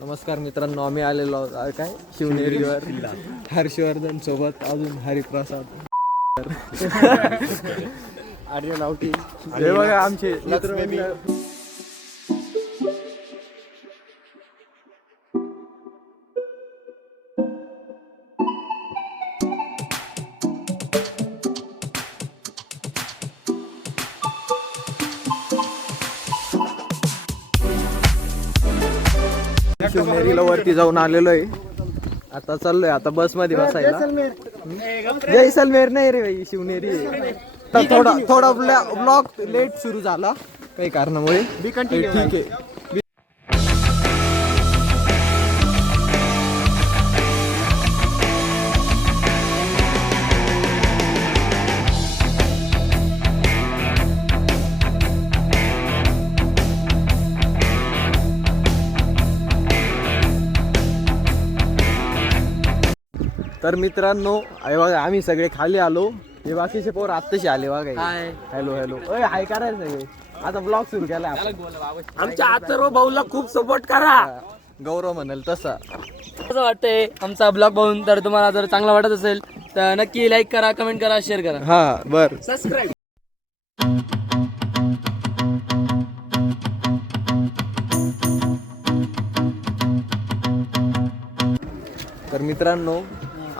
नमस्कार मित्रांनो, आम्ही आलेलो आहोत काय शिवनेरीवर हर्षवर्धन सोबत, अजून हरिप्रसाद आर्य नावटी हे बघा आमचे मित्र. शिवनेरीला वरती जाऊन आलेलो आहे. आता चाललोय, आता बस मध्ये बसायला. जैसलमेर नाही रे भाई, शिवनेरी आहे. थोडा ब्लॉग लेट सुरू झाला काही कारणामुळे. ठीक आहे. तर मित्रांनो, आम्ही सगळे खाली आलो. हे बाकीचे पोर आत्ताशी आले बघा. हॅलो हाय करायचं सगळे. आता ब्लॉग सुरू केला. आमच्या अथर्व भाऊला खूप सपोर्ट करा. गौरव म्हणाल तसा. असं वाटतंय आमचा ब्लॉग बघून. तर तुम्हाला जर चांगला वाटत असेल तर नक्की लाईक करा, कमेंट करा, शेअर करा. हा बर. सबस्क्राईब. तर मित्रांनो,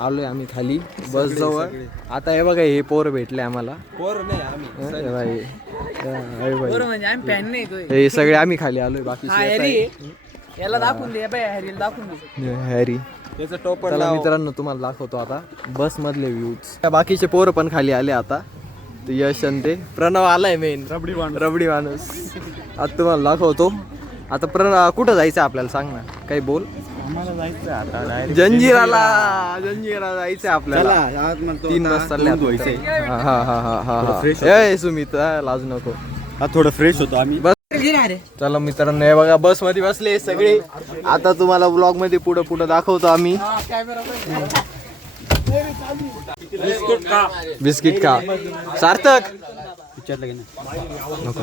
आलोय आम्ही खाली बस जवळ. आता हे बघा, हे पोर भेटले आम्हाला. पोर नाही आम्ही. म्हणजे आम्ही फॅन नाही. हे सगळे आम्ही खाली आलोय. बाकी याला दाखवून दे, हॅरीला दाखवून दे. हॅरी त्याचं टोपण चला मित्रांनो, तुम्हाला दाखवतो आता बस मधले व्ह्यूज. बाकीचे पोरं पण खाली आले आता. यश आणि ते प्रणव आलाय, मेन रबडी माणूस. आता तुम्हाला दाखवतो. आता कुठं जायचं आपल्याला, सांग ना काही बोल. आम्हाला जायचं आता जंजिराला जायचंय आपल्याला. 3 वाजता धुवायचंय. हा सुमित लाजू नको. हा थोडं फ्रेश होतो आम्ही. बस चला मित्रांनो, हे बघा बस मध्ये बसले सगळे. आता तुम्हाला ब्लॉग मध्ये पुढे दाखवतो आम्ही. बिस्किट का सार्थक विचारलं की नाही. नको.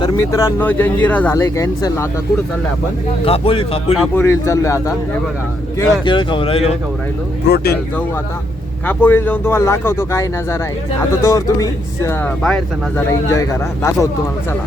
तर मित्रांनो, जंजिरा झालंय कॅन्सल. आता कुठं चाललोय आपण? खापोलीला चाललोय आता. हे बघा, केळ खाऊ राहिलो. प्रोटीन. जाऊ आता खापोलीला जाऊन तुम्हाला दाखवतो काय नजारा आहे. आता तो तुम्ही बाहेरचा नजारा एन्जॉय करा. दाखवतो तुम्हाला. चला.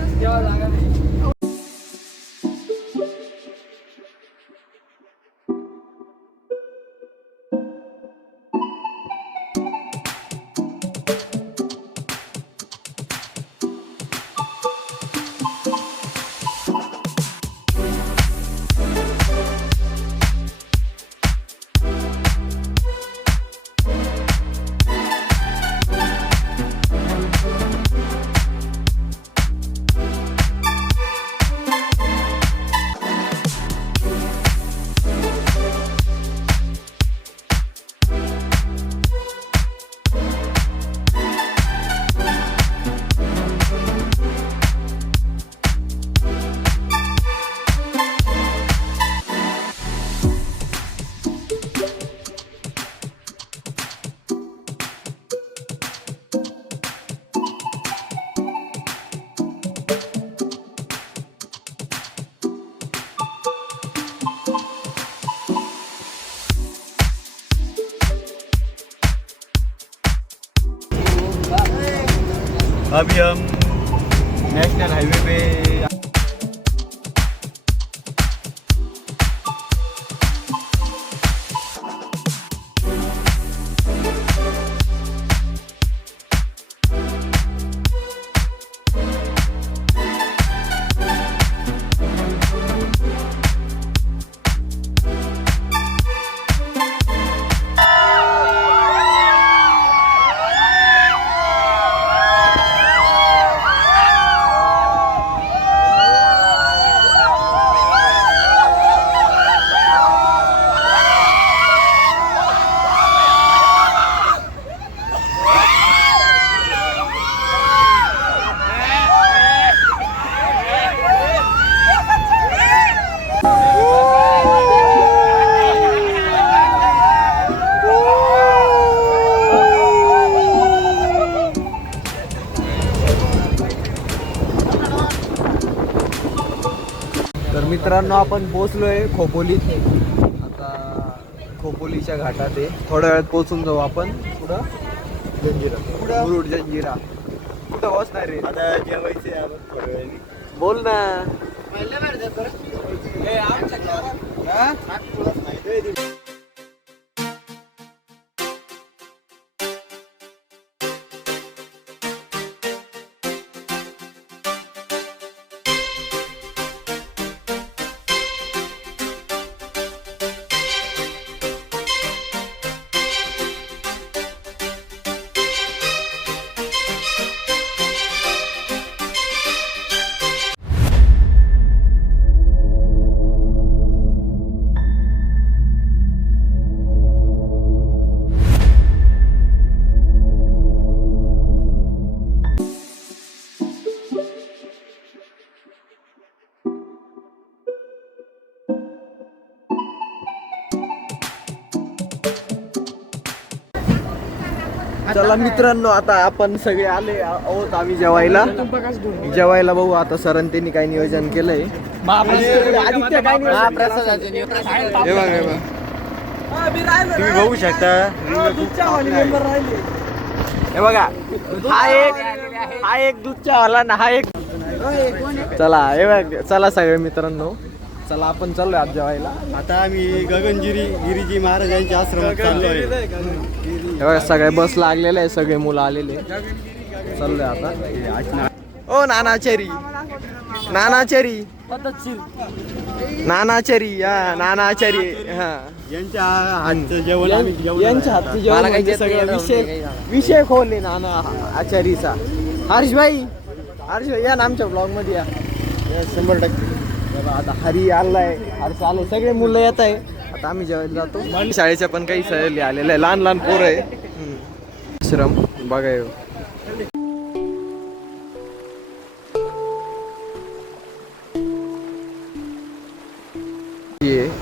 अभी हम नेशनल हाईवे पे तर मित्रांनो आपण पोहोचलोय खोपोलीत. आता खोपोलीच्या घाटात आहे. थोड्या वेळात पोहोचून जाऊ आपण. कुठं? जंजिरा. मुरुड जंजिरा. कुठं बसणार रे? आता जेवायचे बोल ना. चला मित्रांनो, आता आपण सगळे आले आहोत आम्ही जेवायला. जेवायला बघू आता सरांनी त्यांनी काय नियोजन केलंय. आदित्य काय महाप्रसादाचे हे बघा हे बघा. तुम्ही बघू शकता. हे बघा हा एक दूधचा वाला ना हा एक. चला हे बघ. चला सगळे मित्रांनो, चला आपण चाललोय आज जेवायला. आता आम्ही गगनगिरी गिरीजी महाराजांच्या आश्रमात चाललोय. हे बघा सगळे बस लागलेले आहे, सगळे मुलं आलेले. चाललोय आता. ओ नानाचेरी नानाचेरी नानाचेरी हा नानाचेरी हा. यांच्या हातचं जेवण आम्ही जेवण यांच्या हातचं जेवण म्हणजे सगळं विषय खोलले नाना आचारीचा. हर्षभाई या ना आमच्या ब्लॉग मध्ये या. 100%. आता हरी आलाय, हर्ष आले, सगळे मुलं येत आहे. आता आम्ही जेवायला जातो. शाळेच्या पण काही सहली आलेल्या आहे, लहान लहान पोरं आहे. आश्रम बघा.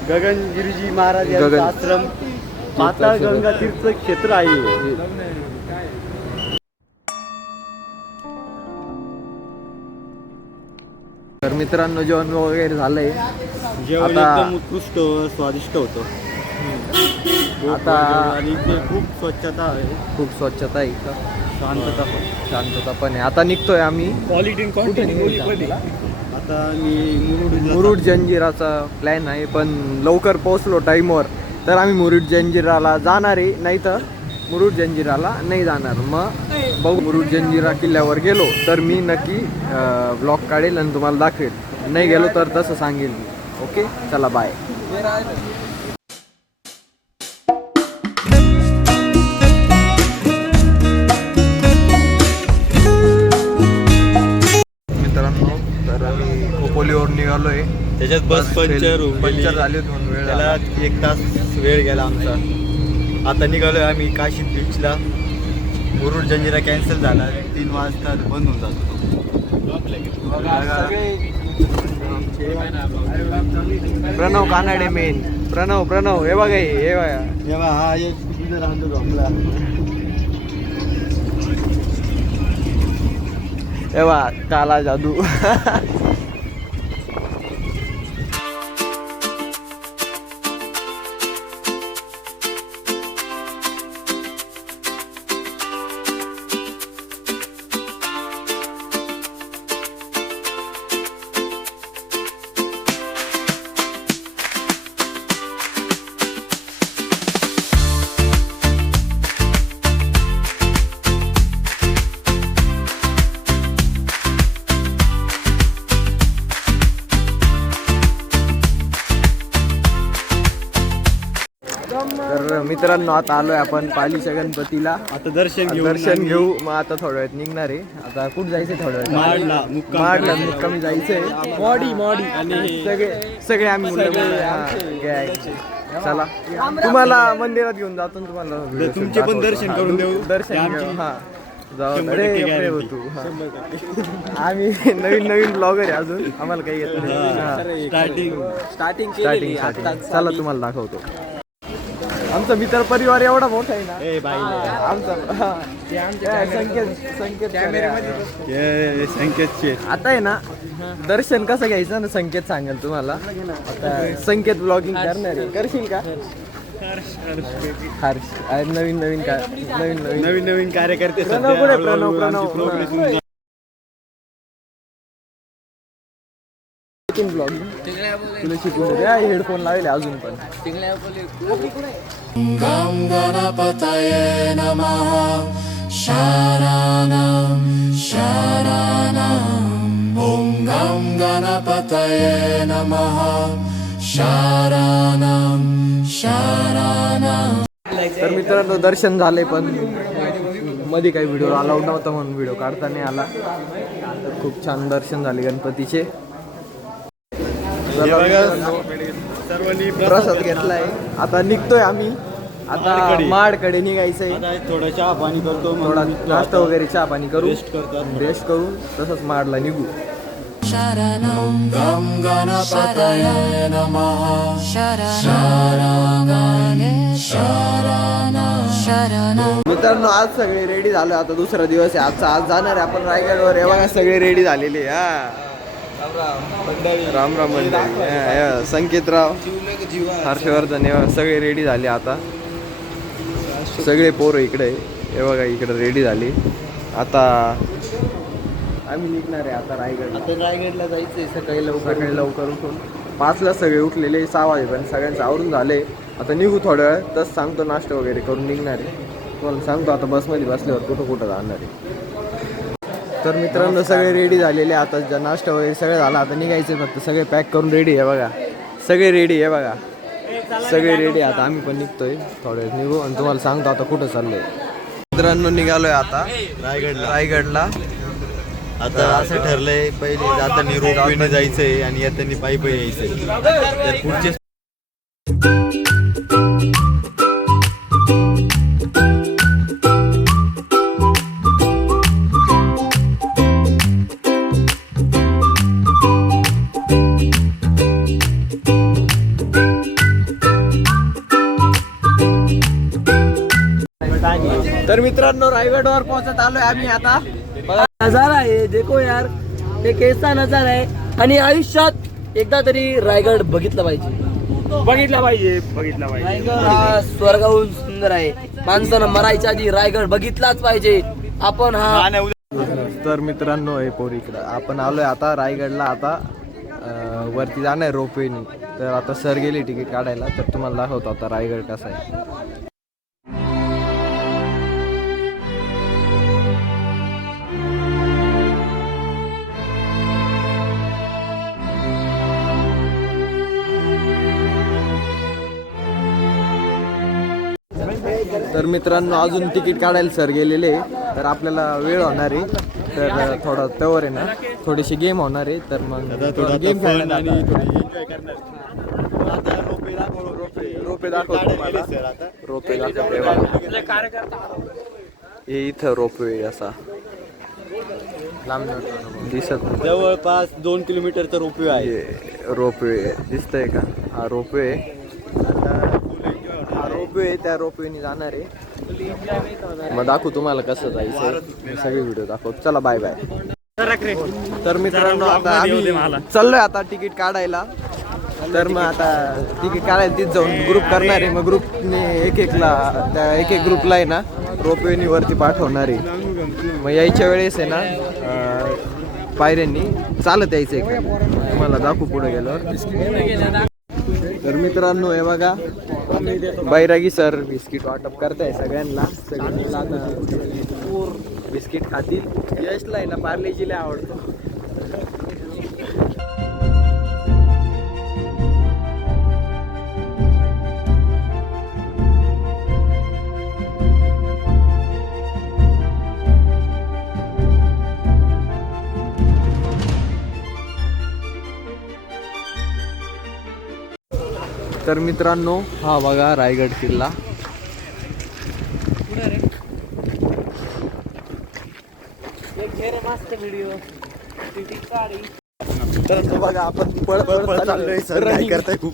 गगनगिरीजी महाराज यांचा आश्रम पाताळ गंगा तीर्थ क्षेत्र आहे. तर मित्रांनो जेवण वगैरे झालंय. जेवण आता- एकदम उत्कृष्ट स्वादिष्ट होतं. आता आणि इथे खूप स्वच्छता आहे, खूप स्वच्छता आहे इथं, शांतता पण. शांतता पण आहे. आता निघतोय आम्ही. कुठे निघायचं? आता मी मुरुड जंजिराचा प्लॅन आहे, पण लवकर पोहोचलो टाईमवर तर आम्ही मुरुड जंजिराला जाणार आहे, नाही तर मुरुड जंजिराला नाही जाणार. मग बघू, मुरुड जंजिरा किल्ल्यावर गेलो तर मी नक्की ब्लॉग काढेल आणि तुम्हाला दाखवेल. नाही गेलो तर तसं सांगेल मी. ओके चला बाय. मित्रांनो तर आम्ही खोपोलीवर निघालोय. त्याच्यात बस पंचर झाली दोन वेळ. त्याला 1 तास वेळ गेला आमचा. आता निघालोय आम्ही काशी बीचला. मुरुड जंजिरा कॅन्सल झाला, 3 वाजता बंद होऊन जातो. प्रणव कानाडे मेन. प्रणव हे बघा हे बघा. तेव्हा हा एक तिथे राहतो आपला. हे बघा काला जादू. तर मित्रांनो आता आलोय आपण पालीच्या गणपतीला. आता दर्शन घेऊ. मग आता थोड्या वेळात निघणार आहे. आता कुठं जायचंय? थोड्या वेळात माडला मुक्कामी जायचंय. मॉडी आणि सगळे आम्ही चला तुम्हाला मंदिरात घेऊन जातो. तुम्हाला तुमचे पण दर्शन करून देऊ. दर्शन घेऊ. हा जाऊ. तू आम्ही नवीन ब्लॉगर आहे, अजून आम्हाला काही येत नाही. स्टार्टिंग स्टार्टिंग चला तुम्हाला दाखवतो. आमचा मित्र परिवार एवढा मोठा आहे ना. ए बाई आमचा संकेत संकेतचे आता आहे ना दर्शन कसं घ्यायचं ना संकेत सांगेल तुम्हाला. आता संकेत ब्लॉगिंग करणार आहे, करशील का? हर्ष अरे नवीन नवीन काय नवीन नवीन नवीन नवीन कार्यकर्ते प्रणव सध्या कुठे? हळूहळू प्रणव आमची progress होऊन जाते. ब्लॉगिंग तुला शिकून हेडफोन लावले अजून पण. गं गणपतये नमः शरणं शरणं ॐ गं गणपतये नमः शरणं शरणं. तर मित्रांनो दर्शन झाले पण मध्ये काही व्हिडिओ अलाउड नव्हता म्हणून व्हिडिओ काढता नाही आला. तर खूप छान दर्शन झाले गणपतीचे. हे बघा, सर्वांनी प्रसाद घेतलाय. आता निघतोय आम्ही. आता माडकडे निघायचंय. आता थोडं चहा पाणी करतो, थोडा नाश्ता वगैरे चहा पाणी करू, रेस्ट करतात. रेस्ट करून तसंच माडला निघू. शरणं गं गणपतये नमः शरणं शरणं शरणं. मित्रांनो आज सगळे रेडी झालो. आता दुसरा दिवस आहे आजचा. आज जाणार आहे आपण रायगडवर. हे बघा सगळे रेडी झालेले. राम राम मंडळी. संकेतराव, हर्षवर्धन हे सगळे रेडी झाले. आता सगळे पोरं इकडे. हे बघा इकडे रेडी झाली. आता आम्ही निघणार आहे आता रायगड. आता रायगडला जायचंय सकाळी लवकर उठून 5ला सगळे उठलेले. 6 वाजेपर्यंत सगळ्यांचं आवरून झाले. आता निघू थोड्या वेळ. तसं सांगतो नाश्ता वगैरे करून निघणार आहे. तुम्हाला सांगतो आता बसमध्ये बसल्यावर कुठं जाणार आहे. तर मित्रांनो सगळे रेडी झालेले. आता नाश्ता वगैरे सगळं झालं. आता निघायचं फक्त. सगळे पॅक करून रेडी आहे बघा. सगळे रेडी आहे बघा. सगळे रेडी. आता आम्ही पण निघतोय. थोड्या वेळ निघू आणि तुम्हाला सांगतो आता कुठं चाललोय. मित्रांनो निघालोय आता रायगडला. आता असं ठरलंय, पहिले जाताना रोपवेने जायचंय आणि येताना पायी यायचंय. तर पुढचे तर मित्रांनो रायगडवर पोहोचत आलोय आम्ही आता. नजारा आहे देखो यार, ते कैसा नजारा आहे. आणि आयुष्यात एकदा तरी रायगड बघितलं पाहिजे. रायगड हा स्वर्गाहून सुंदर आहे. माणसानं मरायच्या आधी रायगड बघितलाच पाहिजे. आपण हा तर मित्रांनो हे पोरी इकडं आपण आलोय आता रायगडला. आता वरती जाणार रोपवेनी. तर आता सर गेले तिकीट काढायला. तर तुम्हाला दाखवतो आता रायगड कसा आहे. तर मित्रांनो अजून तिकीट काढायला सर गेलेले. तर आपल्याला वेळ होणार आहे. तर थोडा तवर आहे ना थोडीशी गेम होणार आहे. तर मग गेम रोपे दाखवतो. हे इथं रोपवे असा लांब दिसत जवळपास 2 किलोमीटरचा रोपवे आहे. रोपवे दिसतंय का? हा रोपवे. हा रोपवे त्या रोपवेने जाणार आहे. मग दाखवू तुम्हाला कसं जायचं. सगळे व्हिडिओ दाखवतो. चला बाय बाय. तर मित्रांनो आता आम्ही चाललोय आता तिकीट काढायला. तर मग आता तिकीट काढायला तिथे जाऊन ग्रुप करणार आहे. मग ग्रुपने एक ग्रुपला आहे ना रोपवेनी वरती पाठवणार आहे. मग यायच्या वेळेस आहे ना पायऱ्यांनी चालत यायचं आहे. तुम्हाला दाखवू पुढे गेल्यावर. तर मित्रांनो हे बघा बैरागी सर बिस्किट वाटप करताय सगळ्यांना. आता बिस्किट खातील. यशला आहे ना पार्लेजीला आवडतो. तर मित्रांनो हा बघा रायगड किल्ला. मित्रांनो बघा आपण पळत चाललोय सर काय करताय खूप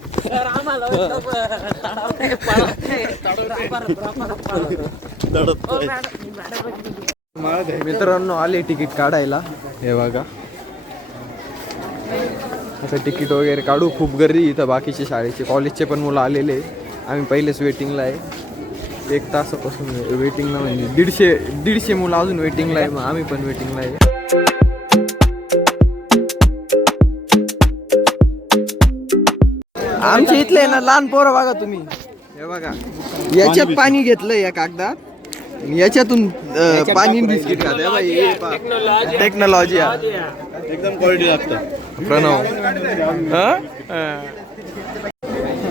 मित्रांनो आले तिकीट काढायला हे बघा असं तिकीट वगैरे काढू खूप गर्दी इथं बाकीचे शाळेचे कॉलेजचे पण मुलं आलेले आम्ही पहिलेच वेटिंगला आहे 1 तासापासून वेटिंगला म्हणजे 150 मुलं अजून वेटिंगला आहे मग आम्ही पण वेटिंगला आहे आमच्या इथले ना लहान पोरं बघा तुम्ही हे बघा याच्यात पाणी घेतलं या कागदात याच्यातून पाणी बिस्किट खाते बाई टेक्नॉलॉजी एकदम क्वालिटी लागतं प्रणव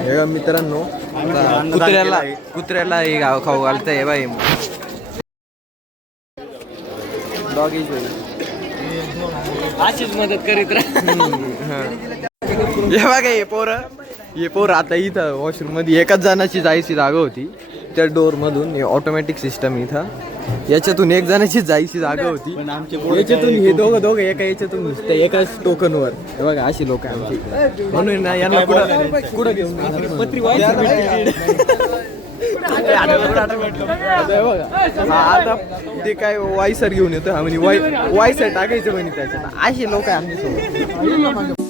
हे बघा मित्रांनो कुत्र्याला हे गाव खाऊ घालतंय बाई डॉगी अशीच मदत करीत राहा हे बघा हे पोरं आता इथं वॉशरूम मध्ये एकाच जणाची जायची जागा होती त्या डोर मधून ऑटोमॅटिक सिस्टम इथं याच्यातून एक जणाची जायची जागा होती याच्यातून हे दोघं एका याच्यातून नुसतं एकाच टोकनवर हे बघा अशी लोक आहे आमची इकडे. म्हणून ना यांना कुठं घेऊन आता ते काय वायसर घेऊन येतो हा म्हणजे वायसर टाकायचं म्हणे त्याच्यात अशी लोक आहे आमच्यासोबत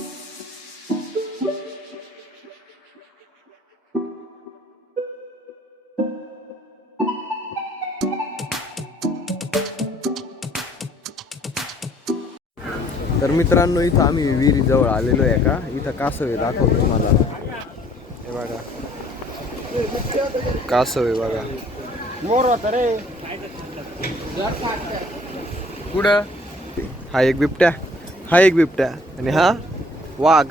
तर मित्रांनो इथं आम्ही विहिरीजवळ आलेलो आहे का इथं कासव आहे दाखवतो तुम्हाला हे बघा कासव आहे बघा मोर होता रे कुठं हा एक बिबट्या आणि हा वाघ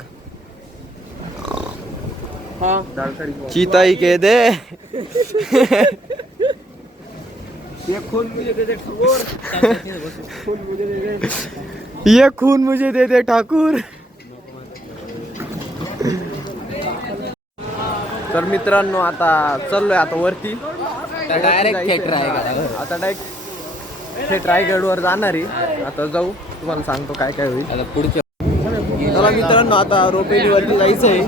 चिताई के दे ये खून मुझे दे दे ठाकूर तर मित्रांनो आता चाललोय आता वरती डायरेक्ट आता डायरेक्ट थेट रायगडवर जाणार आहे आता जाऊ तुम्हाला सांगतो काय काय होईल आता पुढच्या चला मित्रांनो आता रोपेवरती जायचं आहे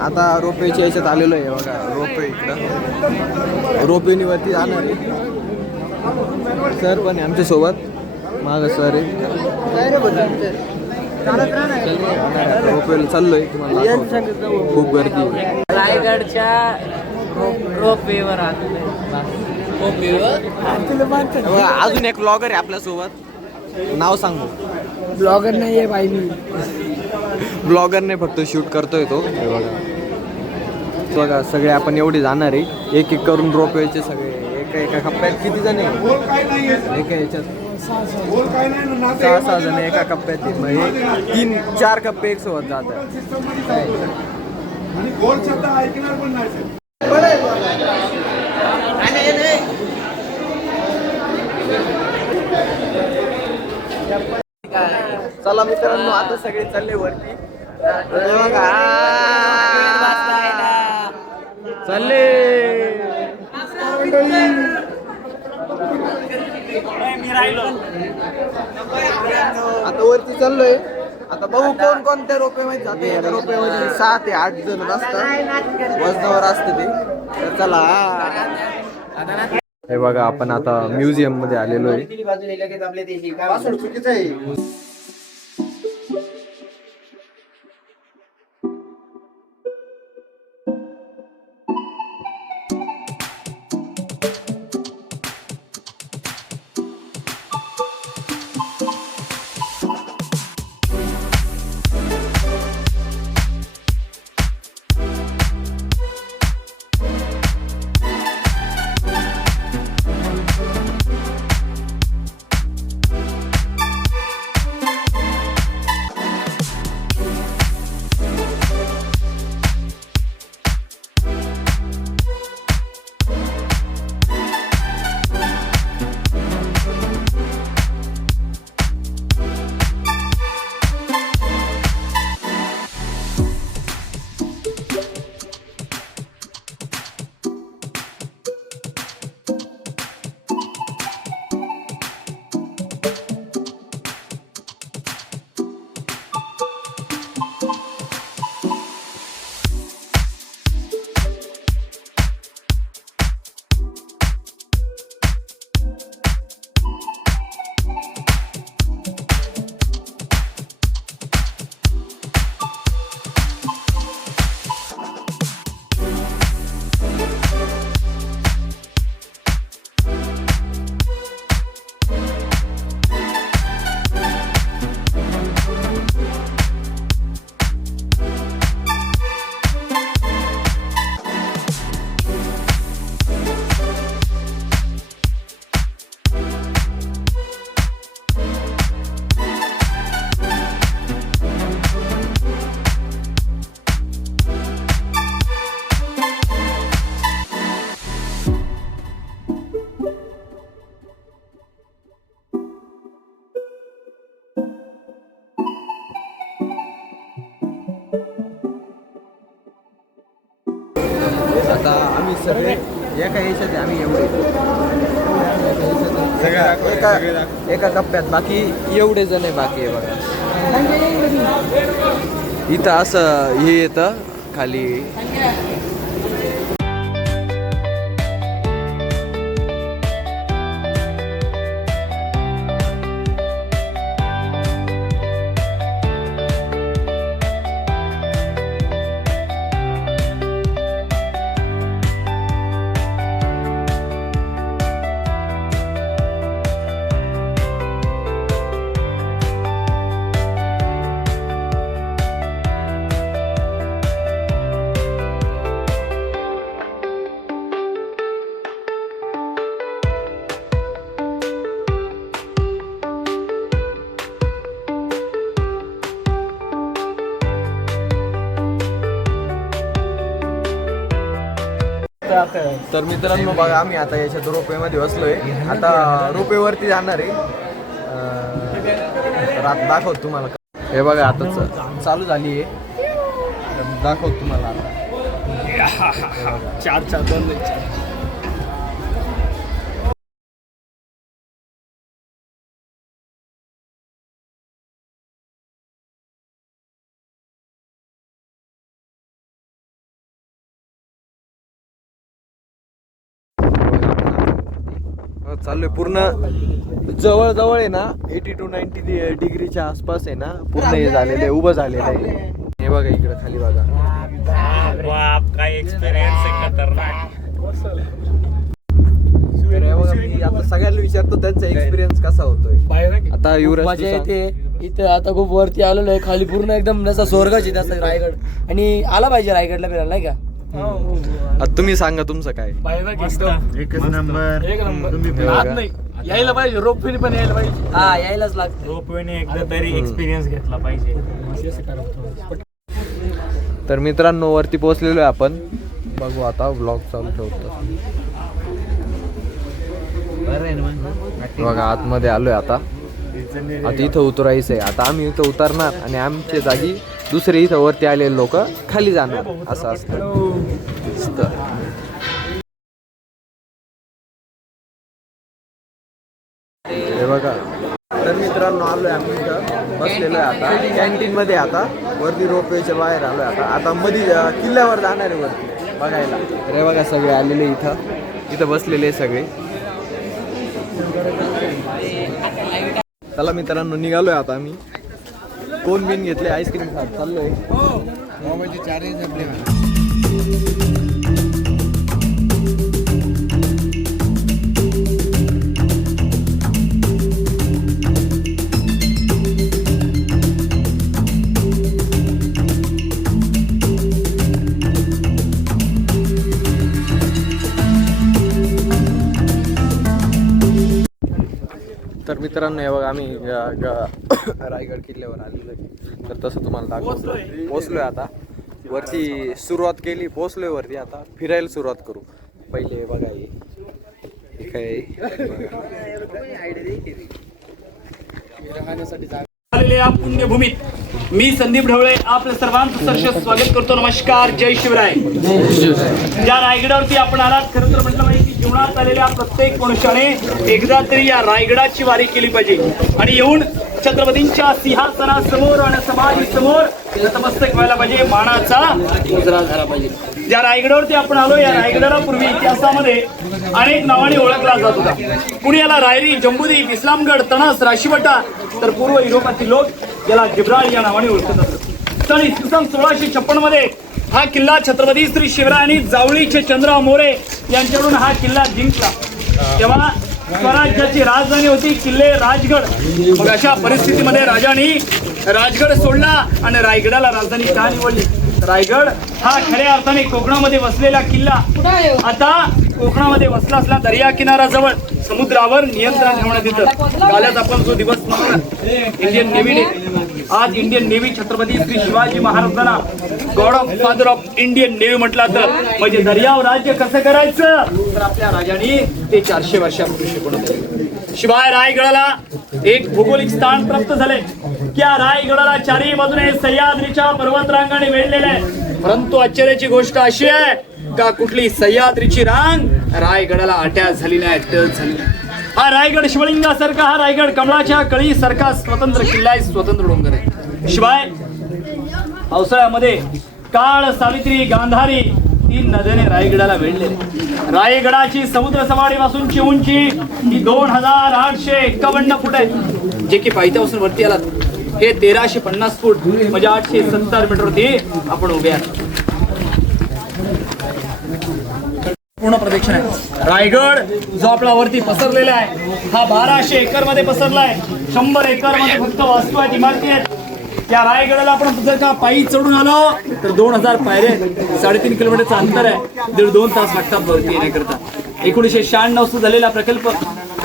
आता रोपेच्या याच्यात आलेलो आहे बघा रोपे इकडं रोपेवरती जाणार आहे सर पण आहे आमच्या सोबत माग सर आहे रोपेला चाललोय तुम्हाला खूप गर्दी आहे. रायगडच्या रोपवेवर बघा, अजून एक ब्लॉगर आहे आपल्या सोबत नाव सांगू ब्लॉगर नाही आहे बाई मी ब्लॉगर नाही फक्त शूट करतोय तो हे बघा सगळे आपण एवढे जाणार आहे एक करून रोपवेचे सगळे एका कप्प्यात किती जण आहे एका याच्यात 6 जण एका कप्प्यात म्हणजे 3-4 कप्पे एक सोबत जातात चला मित्रांनो आता सगळे चालले वरती चालले आता वरती चाललोय आता बघू कोण कोणत्या रोपेमध्ये जाते एका रोपेमध्ये 6 ते 8 जण असतात वजनावर असते ते तर चला हे बघा आपण आता म्युझियम मध्ये आलेलो आहे चुकीचं आहे आता आम्ही सगळे एका याच्यात आहे, आम्ही एवढे एका कप्प्यात, बाकी एवढे जण आहे बाकी आहे बघा. इथं असं हे येतं खाली. तर मित्रांनो बघा, आम्ही आता याच्यात रोपवेमध्ये बसलोय. आता रोपवेवरती जाणार आहे. रात दाखवत तुम्हाला. हे बघा आता चालू झाली आहे. दाखवत तुम्हाला आता. 4 चालू आहे. पूर्ण जवळ जवळ आहे ना 80 to 90 डिग्रीच्या आसपास आहे ना पूर्ण हे झालेलं आहे, उभं झालेलं आहे. हे बघा इकडं खाली बघा. काय एक्सपिरियन्स आहे खतरनाक. तर हे बघा, मी आता सगळ्यांना विचारतो त्यांचा एक्सपिरियन्स कसा होतोय. आता युवराज मजा येते इथं. आता खूप वरती आलेलो आहे. खाली पूर्ण एकदम जसा स्वर्गच आहे तसं रायगड. आणि आला पाहिजे रायगडला फिरायला नाही का. आता तुम्ही सांगा तुमचं काय. एकच नंबर. यायला पाहिजे. रोपवेने पण यायला पाहिजे. हा यायलाच लागतं. रोपवेने एकदा तरी एक्सपिरियन्स घेतला पाहिजे. तर मित्रांनो वरती पोहोचलेलो आहे आपण. बघू आता व्लॉग चालू ठेवतो. बघा आतमध्ये आलोय आता. आता इथं उतरायचं आहे. आता आम्ही इथं उतरणार आणि आमच्या जागी दुसरे इथं वरती आलेले लोक खाली जाणार, असं असतं. हे बघा. तर मित्रांनो आलोय आम्ही इथं बसलेलो आहे आता कॅन्टीन मध्ये. आता वरती रोपवेच्या बाहेर आलोय. आता मध्ये किल्ल्यावर जाणार आहे वरती बघायला. तर हे बघा सगळे आलेले इथं बसलेले सगळे. चला मित्रांनो निघालोय आता आम्ही. कोण बिन घेतले आईस्क्रीम खात चाललोय. तर मित्रांनो हे बघा आम्ही रायगड किल्ल्यावर आलेलो आहे. तर तसं तुम्हाला दाखवतो. पोचलोय आता वरती. सुरुवात केली, पोचलोय वरती. आता फिरायला सुरुवात करू. पहिले बघा हे काय आलेले या पुण्यभूमीत मी संदीप ढवळे आपल्या सर्वांचं सहर्ष स्वागत करतो. नमस्कार, जय शिवराय. ज्या रायगडावरती आपण आलात, खरं तर म्हटलं पाहिजे की जीवनात आलेल्या प्रत्येक मनुष्याने एकदा तरी या रायगडाची वारी केली पाहिजे आणि येऊन छत्रपतींच्या सिंहासनासमोर आणि समाधी समोर नतमस्तक व्हायला पाहिजे, मानाचा मुजरा झाला पाहिजे. ज्या रायगडावरती आपण आलो, या रायगडाला पूर्वी इतिहासामध्ये अनेक नावाने ओळखला जात होता. कुणी याला रायरी, जंबुद्वीप, इस्लामगड, तणस, राशीवटा, तर पूर्व युरोपातील लोक याला जिब्राल या नावाने ओळखत असतात. सन इसवी सन 1656 मध्ये हा किल्ला छत्रपती श्री शिवरायांनी जावळीचे चंद्रराव मोरे यांच्याकडून हा किल्ला जिंकला. तेव्हा स्वराज्याची राजधानी होती किल्ले राजगड. मग अशा परिस्थितीमध्ये राजांनी राजगड सोडला आणि रायगडाला राजधानी का निवडली. रायगड हा खऱ्या अर्थाने कोकणामध्ये वसलेला किल्ला आता कोकणामध्ये वसला असला दर्या किनाऱ्याजवळ समुद्रावर नियंत्रण ठेवण्यात येतं. कालच आपण जो दिवस इंडियन नेव्हीने, आज इंडियन नेव्ही छत्रपती श्री शिवाजी महाराजांना God of father of Indian navy म्हटलं तर म्हणजे दर्यावर राज्य कसं करायचं तर आपल्या राजांनी ते 400 वर्षापूर्वी शिकवलं. शिवाय रायगडाला एक भौगोलिक स्थान प्राप्त झाले की या रायगडाला चारही बाजूने सह्याद्रीच्या पर्वतरांगाने वेढलेले आहे. परंतु आश्चर्याची गोष्ट अशी आहे का कुठली सह्याद्रीची रांग रायगडाला अटॅच झाली नाही, टच झाली नाही. हा रायगड शिवलिंगासारखा, हा रायगड कमळाच्या कळीसारखा स्वतंत्र किल्ला आहे, स्वतंत्र डोंगर आहे. शिवाय पावसाळ्यामध्ये काळ, सावित्री, गांधारी तीन नद्याने रायगडाला वेढलेले. रायगडाची समुद्र सपाटीपासूनची उंची ही 2851 फूट आहे, जे की पायथ्यापासून वरती आलात हे 1350 फूट म्हणजे 870 मीटरवरती आपण उभे आहात. पूर्ण प्रदक्षिण आहे. रायगड जो आपला वरती पसरलेला आहे हा 1200 एकर मध्ये पसरला आहे. 100 एकर मध्ये फक्त वास्तू आहेत, इमारती आहेत. त्या रायगडाला आपण जर का पायी चढून आलो तर 2000 पायऱ्या आहेत, 3.5 किलोमीटरचं अंतर आहे, 1.5-2 तास लागतात वरती येण्याकरता. 1996 सुरू झालेला प्रकल्प.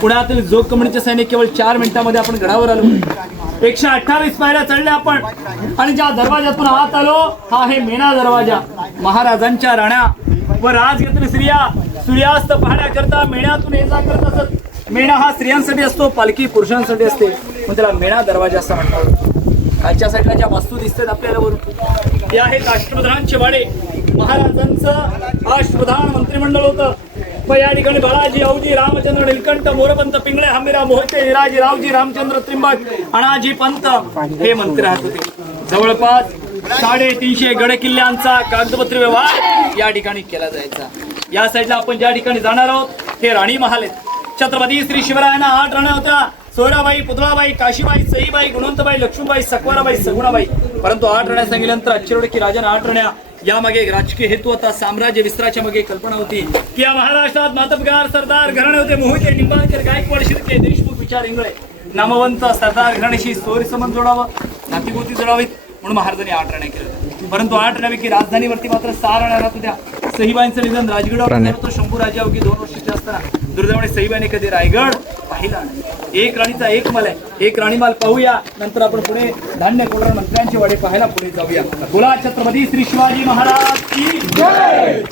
पुण्यातील जोग कंपनीचे सैनिक केवळ 4 मिनिटांमध्ये आपण गडावर आलो. 128 पायऱ्या चढल्या आपण आणि ज्या दरवाजातून आत आलो हा आहे मेणा दरवाजा. महाराजांच्या राण्या व राजगद्री स्त्रिया सूर्यास्त पाहण्याकरता मेण्यातून ये जा करत असत. मेणा हा स्त्रियांसाठी असतो, पालखी पुरुषांसाठी असते, पण त्याला मेणा दरवाजा असं म्हणतात. खालच्या साईडला ज्या वस्तू दिसतात आपल्याला वरून ते आहेत अष्टप्रधानचे वाडे. महाराजांचं अष्टप्रधान मंत्रिमंडळ होतं. व या ठिकाणी बाळाजी, औजी, रामचंद्र, नीलकंठ, मोरपंत, पिंगळे, हंबीरा, मोहिते, हिराजी, रावजी, रामचंद्र, त्रिंबक, अनाजी पंत हे मंत्री राहत होते. जवळपास 350 गड किल्ल्यांचा कागदपत्र व्यवहार या ठिकाणी केला जायचा. या साईडला आपण ज्या ठिकाणी जाणार आहोत हे राणी महाल आहेत. छत्रपती श्री शिवरायांना 8 राण्या होत्या. सोयराबाई, पुतळाबाई, काशीबाई, सईबाई, गुणवंतबाई, लक्ष्मीबाई, सकवाराबाई, सगुणाबाई. परंतु 8 राण्या सांगितल्यानंतर आश्चर्य की राजाने 8 राण्या यामागे एक राजकीय हेतू होता. साम्राज्य विस्ताराच्या मागे कल्पना होती की या महाराष्ट्रात मातबगार सरदार घराणे होते. मोहिते, निंबाळकर, गायकवाड, शिर्के, देशमुख, विचार, इंगळे नामवंत सरदार घराण्याशी सोयरी संबंध जोडावं, नातीगोती जोडावीत म्हणून महाराजांनी 8 राण्या केल्या. परंतु 8 राण्यापैकी राजधानीवरती मात्र 6 राण्या राहत होत्या. सहीबाईंचं निधन राजगडावर झालं होतं. शंभूराजा अवघी 2 वर्षाचे असताना दुर्दैवाने सहीबाईने कधी रायगड पाहिला नाही. एक राणीचा एक माल आहे. एक राणीमाल पाहूया, नंतर आपण पुढे धान्य कोळरा मंत्र्यांचे वाडे पाहायला पुढे जाऊया. बोला छत्रपती श्री शिवाजी महाराज की जय.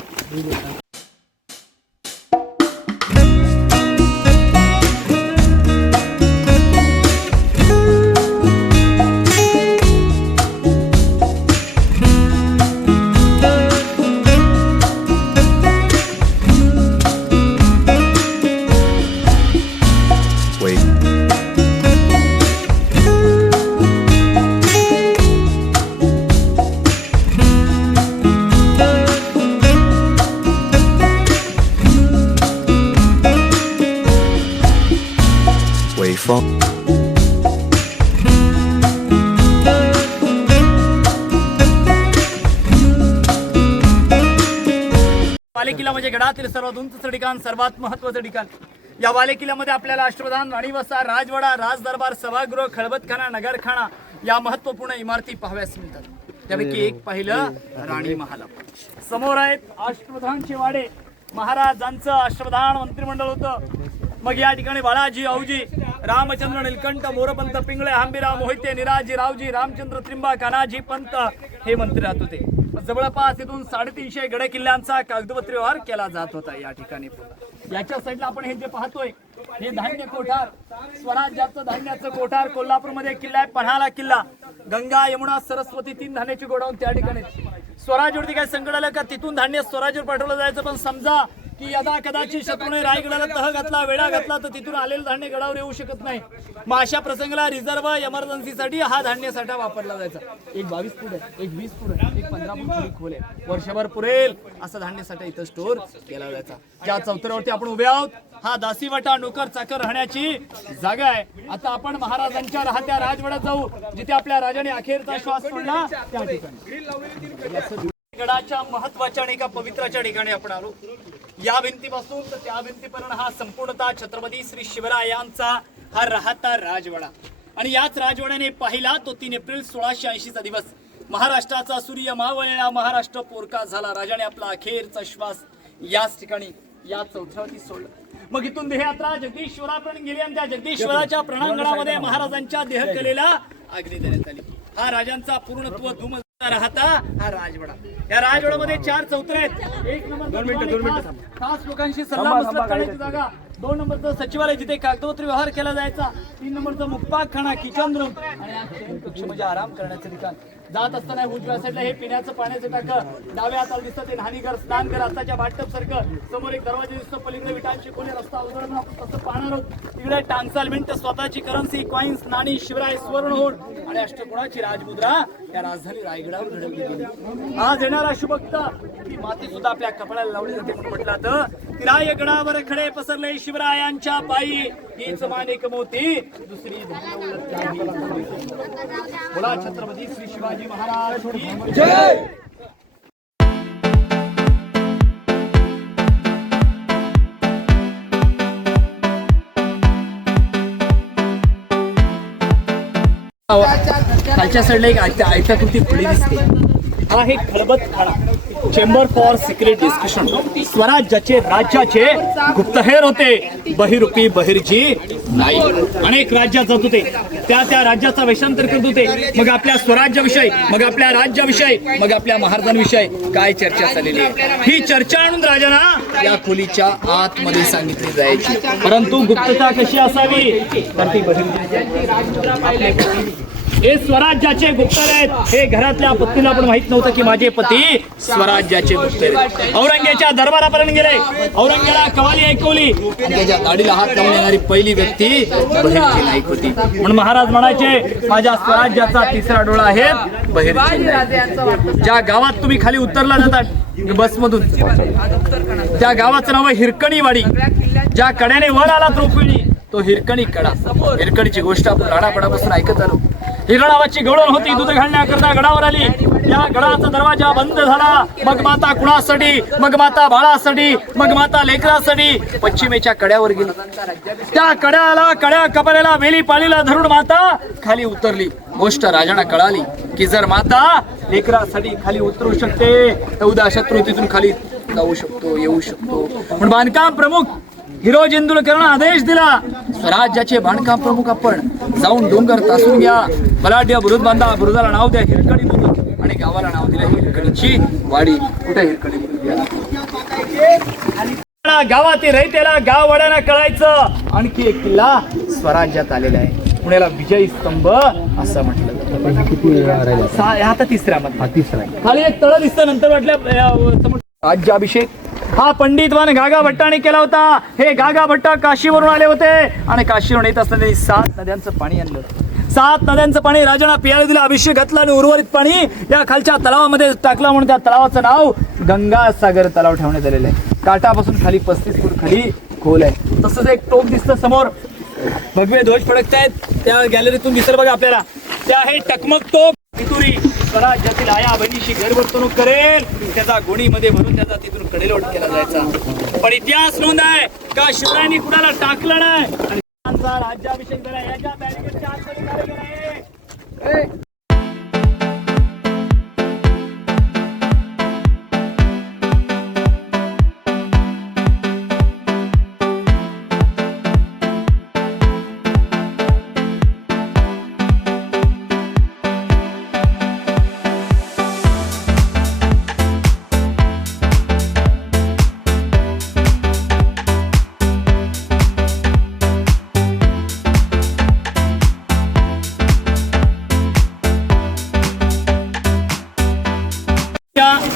बालेकिल्ला म्हणजे गडातील सर्वात उंच ठिकाण, सर्वात महत्वाचं ठिकाण. या बालेकिल्ल्यामध्ये आपल्याला अष्टप्रधान, राणीवसा, राजवाडा, राजदरबार, सभागृह, खळबतखाना, नगरखाना या महत्वपूर्ण इमारती पाहाव्यास मिळतात. त्यापैकी एक पाहिलं राणी महाल. समोर आहेत अष्टप्रधानचे वाडे. महाराजांचं अष्टप्रधान मंत्रिमंडळ होतं. मग या ठिकाणी बाळाजी, औजी, रामचंद्र, नीलकंठ, मोरपंत, पिंगळे, हंबीरा, मोहिते, निराजी, रावजी, रामचंद्र, त्रिंबक, अनाजी पंत हे मंत्री राहत होते. जवळपास इथून 350 गड किल्ल्यांचा कागदपत्र व्यवहार केला जात होता या ठिकाणी. याच्या साईडला आपण हे जे पाहतोय हे धान्य कोठार, स्वराज्याचं धान्याचं कोठार. कोल्हापूरमध्ये किल्ला आहे पन्हाळा किल्ला. गंगा, यमुना, सरस्वती 3 धान्याची गोडाऊन त्या ठिकाणी. स्वराज्यावरती काय संकट आलं का तिथून धान्य स्वराज्यावर पाठवलं जायचं, पण समजा की यदा कदाचित शत्रूने रायगडाला तह घातला, वेढा घातला तर तिथून आलेलं धान्य गडावर येऊ शकत नाही. मग अशा प्रसंगाला रिझर्व्ह इमर्जन्सीसाठी हा धान्य साठा वापरला जायचा. एक 22 फूट आहे, एक 20 फूट आहे, एक 15 फूट खोली खोल आहे. वर्षभर पुरेल असा धान्य साठा इथं स्टोअर केला जायचा. ज्या चौतऱ्यावरती आपण उभे आहोत हा दासीवाटा, नोकर चाकर राहण्याची जागा आहे. आता आपण महाराजांच्या राहत्या राजवाड्यात जाऊ, जिथे आपल्या राजाने अखेरचा श्वास सोडला त्या ठिकाणी. गडाच्या महत्वाच्या आणि एका पवित्राच्या ठिकाणी आपण आलो. या भिंतीपासून तर त्या भिंतीपर्यंत हा संपूर्णतः छत्रपती श्री शिवरायांचा हा राहता राजवाडा. आणि याच राजवाड्याने पाहिला तो 3 एप्रिल 1680 चा दिवस. महाराष्ट्राचा सूर्य मावळला, महाराष्ट्र पोरका झाला. राजाने आपला अखेरचा श्वास याच ठिकाणी या चौथऱ्यावरती सोडला. मग इथून देहयात्रा जगदीश्वरापर्यंत गेली आणि त्या जगदीश्वराच्या प्रणांगणामध्ये महाराजांच्या देहकलेला अग्नी देण्यात आली. हा राजांचा पूर्णत्व धूम राहता हा राजवाडा. या राजवाड्यामध्ये 4 चौथरे आहेत. 1 नंबर खास लोकांशी सल्ला मसलत करण्याची जागा. 2 नंबरचं सचिवालय जिथे कागदपत्र व्यवहार केला जायचा. 3 नंबरचं मुक्पाक खाना, किचन रूम आणि कक्ष म्हणजे आराम करण्याचं ठिकाण. जात असताना उजव्या साईडला हे पिण्याचं पाण्याचं टाकं, डाव्या हाताला दिसतं ते न्हाणीघर, स्नानघर, आताच्या बाटप सारखं, समोर एक दरवाजा दिसतो, पलीकडे विटांची खोली, रस्ता उजळून आपण तसं पाहणार आहोत. तिकडे टांगसाल मिंट, स्वतःची करन्सी, कॉइन्स, नाणी, शिवराय, सुवर्णहोड आणि अष्टकोणाची राजमुद्रा या राजधानी रायगडावर घडवली गेली. आज येणारा शुभक्ता ती माती सुद्धा आपल्या कपाळाला लावली जाते म्हणून म्हटलं जातं. रायगडावर खडे पसरले शिवरायांच्या पायी, हीच माणिक मोती दुसरी बोला छत्रपती श्री शिवाजी महाराज की जय. खालच्या साईडला एक आयताकृती खोली दिसते. हा आहे खलबत खाना, चेंबर फॉर सिक्रेट डिस्कशन. स्वराज्याचे राज्याचे गुप्तहेर होते, बहिरूपी बहिर्जी नाही. अनेक राज्यात जात होते, त्या राज्याचा वेषांतर करत होते. मग आपल्या स्वराज्याविषयी, मग आपल्या राज्याविषयी, मग आपल्या महाराजांविषयी काय चर्चा चाललेली आहे, ही चर्चा आणून राजांना या खोलीच्या आतमध्ये सांगितली जायची. परंतु गुप्तता कशी असावी, तर ती बहिर्जी हे स्वराज्याचे गुप्तहेर आहेत. हे घरातल्या पत्नीला पण माहित नव्हतं की माझे पती स्वराज्याचे गुप्तहेर आहेत. औरंगजेबाच्या दरबारापर्यंत गेले, औरंगजेबाला कवाली ऐकवली, त्याच्या दाढीला हात लावून येणारी पहिली व्यक्ती बहिर्जी नाईक होती. म्हणून महाराज म्हणायचे, माझ्या स्वराज्याचा तिसरा डोळा आहे बहिर्जी नाईक. ज्या गावात तुम्ही खाली उतरला जातात बसमधून, त्या गावाचं नाव आहे हिरकणीवाडी. ज्या कड्याने वर आला रोपवेळी तो हिरकणी कडा. हिरकणीची गोष्ट आपण लहानपणापासून ऐकत आलो. हिरण नावाची गवळण होती, दूध घालण्याकरता गडावर आली. या गडाचा दरवाजा बंद झाला. मग माता कुणासाठी, मग माता बाळासाठी, मग माता लेकरासाठी पश्चिमेच्या कड्यावर गेली. त्या कड्या कपाळाला वेली पाळीला धरून माता खाली उतरली. गोष्ट राजांना कळाली की जर माता लेकरासाठी खाली उतरू शकते तर उद्या शत्रू तिथून खाली जाऊ शकतो, येऊ शकतो. म्हणून बांधकाम प्रमुख हिरोज इंदुरकरांना आदेश दिला, स्वराज्याचे बांधकाम प्रमुख आपण जाऊन डोंगर तासून घ्या, बलाढ्य बुरुज बांधा, बुरुजाला नाव द्या हिरकणी बुरुज आणि गावाला नाव दिलं हिरकणीची वाडी. कुठे हिरकणी बुरुज? गावातील रहितेला गाववाड्याला कळायचं आणखी एक किल्ला स्वराज्यात आलेला आहे. पुण्याला विजयी स्तंभ असं म्हटलं जातं. आता तिसऱ्या खाली एक तळ दिसतं. नंतर वाटलं राज्याभिषेक हा पंडितवान गागा भट्टाने केला होता. हे गागा भट्ट काशीवरून आले होते आणि काशीवरून येत असताना त्यांनी 7 नद्यांचं पाणी आणलं. 7 नद्यांचं पाणी राजांना पियाला दिलं, अभिषेक घातला आणि उर्वरित पाणी या खालच्या तलावामध्ये टाकलं. म्हणून त्या तलावाचं नाव गंगासागर तलाव ठेवण्यात आलेलं आहे. काठापासून खाली 35 फूट खाली खोल आहे. तसंच एक टोक दिसतं समोर, भगवे ध्वज फडकतायत त्या गॅलरीतून दिसलं बघा आपल्याला. ते आहे टकमक टोक. पितुरी स्वराज्यातील आया बहिणीशी गैरवर्तणूक करेल त्याचा गोणीमध्ये भरून त्याचा तिथून कडेलोट केला जायचा. पण इतिहास नोंद आहे का शिवरायांनी कुणाला टाकलं नाही आणि त्यांचा राज्याभिषेक झाला. याच्या बॅरिकेडच्या आतमध्ये कार्यक्रम आहे.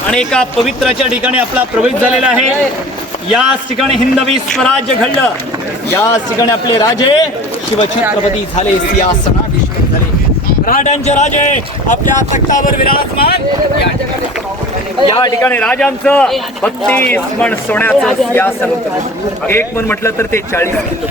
आणि एका पवित्राच्या ठिकाणी आपला प्रवेश झालेला आहे. याच ठिकाणी हिंदवी स्वराज्य घडलं. याच ठिकाणी आपले राजे शिवछत्रपती झाले, सिंहासनाधीश्वर झाले. मराठ्यांचे राजे आपल्या तख्तावर विराजमान. या ठिकाणी राजांचं 32 मन सोन्याचं सिंहासन होतं. 1 मन म्हटलं तर ते 40 किलो.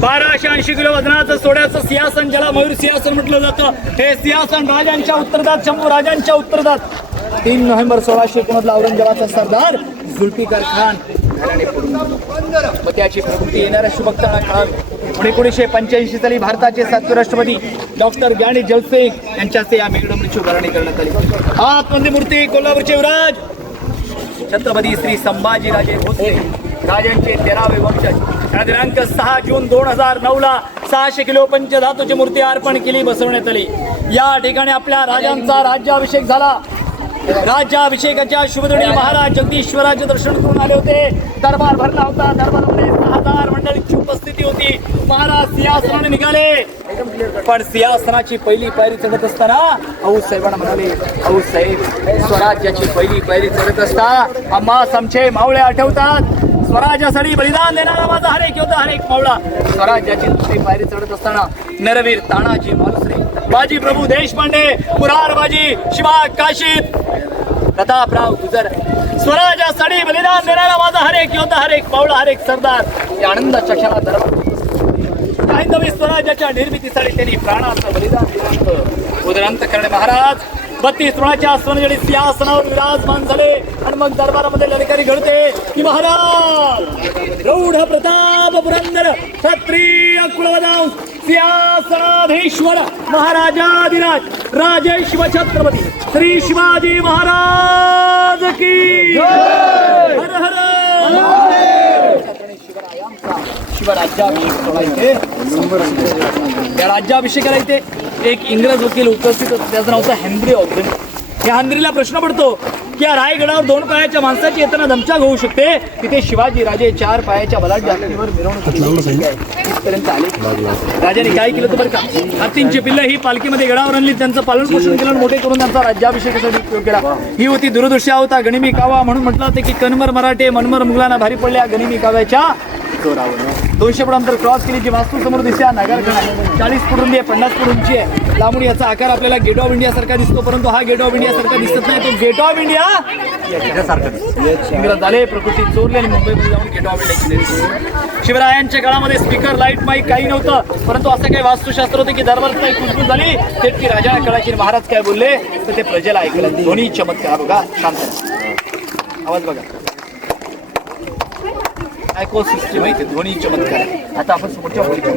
1280 किलो वजनाचं सोन्याचं सिंहासन, ज्याला मयूर सिंहासन म्हटलं जातं. हे सिंहासन राजांच्या उत्तरार्धात, शंभू राजांच्या उत्तरार्धात 3 नोव्हेंबर 1619 औरंगजेबाचा सरदार जुल्फिकार खान घराणे पडून मग त्याची प्रकृती येणाऱ्या शुभक्तांना कळावी. 1985 साली भारताचे 7वे राष्ट्रपती डॉक्टर ज्ञानी जलसिंग यांच्या हस्ते या मेघडंबरीची उभारणी करण्यात आली. आतमध्ये मूर्ती कोल्हापूरचे विराज छत्रपती श्री संभाजीराजे भोसले राजांचे 13वे वंशज. दिनांक 6 जून 2009 600 किलो पंचधातूची मूर्ती अर्पण केली, बसवण्यात आली. या ठिकाणी आपल्या राजांचा राज्याभिषेक झाला. राज्याभिषेकाच्या शुभदिनी महाराज जगदीश्वराचे दर्शन करून आले होते. दरबार भरला होता. दरबारामध्ये 6000 मंडळींची उपस्थिती होती. महाराज सिंहासनाने निघाले. पण सिंहासनाची पहिली पायरी चढत असताना आऊसाहेबांना म्हणाले, आऊसाहेब स्वराज्याची पहिली पायरी चढत असता आम्हा समचे मावळे आठवतात. स्वराज्यासाठी बलिदान देणारा माझा हरेक योद्धा हरेक मावळा. स्वराज्याची दुसरी पायरी चढत असताना नरवीर तानाजी मालुसरे, बाजी प्रभू देशपांडे, मुरारबाजी, शिवा काशीद, प्रतापराव गुजर. स्वराज्यासाठी बलिदान देणारा माझा हरेक योद्धा हरेक मावळा हरेक सरदार. या आनंदाच्या क्षणात हिंदवी स्वराज्याच्या निर्मितीसाठी त्यांनी प्राणाचं बलिदान दिलं. उदरांत करणे महाराज 32 तृणाच्या सोनेजडी सिंहासनावर विराजमान झाले आणि मग दरबारामध्ये ललकारी घडते की महाराज प्रौढ प्रताप पुरंदर क्षत्रिय कुलवंश सिंहासनाधीश्वर महाराजाधिराज राजे शिवछत्रपती श्री शिवाजी महाराज की हर हर शिवराज्याभिषेक इथे या राज्याभिषेकाला इथे एक इंग्रज वकील उपस्थित होता. त्याचं नाव होतं हेनरी ऑग्रन. या हेनरीला प्रश्न पडतो की या रायगडावर 2 पायाच्या माणसाची येताना दमछाक होऊ शकते, तिथे शिवाजी राजे 4 पायाच्या बलाढ्य हत्तीवर मिरवणूक इथपर्यंत आले. राजाने काय केलं तर बरं का, हत्तींची पिल्लं ही पालखीमध्ये गडावर आणली, त्यांचं पालन पोषण केलं, मोठे करून त्यांचा राज्याभिषेकासाठी उपयोग केला. ही होती दुरदृश्या होता गनिमी कावा, म्हणून म्हटलं होतं की कनमर मराठे मनमर मुघलांना भारी पडल्या गनिमी काव्याच्या जोरावर. 200 फूट अंतर क्रॉस केली जी वास्तू समोर दिसते नगरगड आहे. 40 फूट रुंदी आहे, 50 फूट उंची आहे. लांबून याचा आकार आपल्याला गेट ऑफ इंडिया सारखा दिसतो, परंतु हा गेट ऑफ इंडिया सारखा दिसत नाही, तो गेट ऑफ इंडिया इंग्रज झाले, प्रकृती चोरली आणि मुंबईमध्ये जाऊन गेट ऑफ इंडिया केली. शिवरायांच्या काळामध्ये स्पीकर लाईट माईक काही नव्हतं, परंतु असं काही वास्तुशास्त्र होतं की दरबारात एक कुजबूज झाली थेट की राजाला कळायची महाराज काय बोलले तर ते प्रजेला ऐकलं. दोन्ही चमत्कार बघा, शांत आवाज बघा, ऐको सिस्टीम आहे ते दोन्ही चमत्कार. आता आपण समोरच्या बोलतो.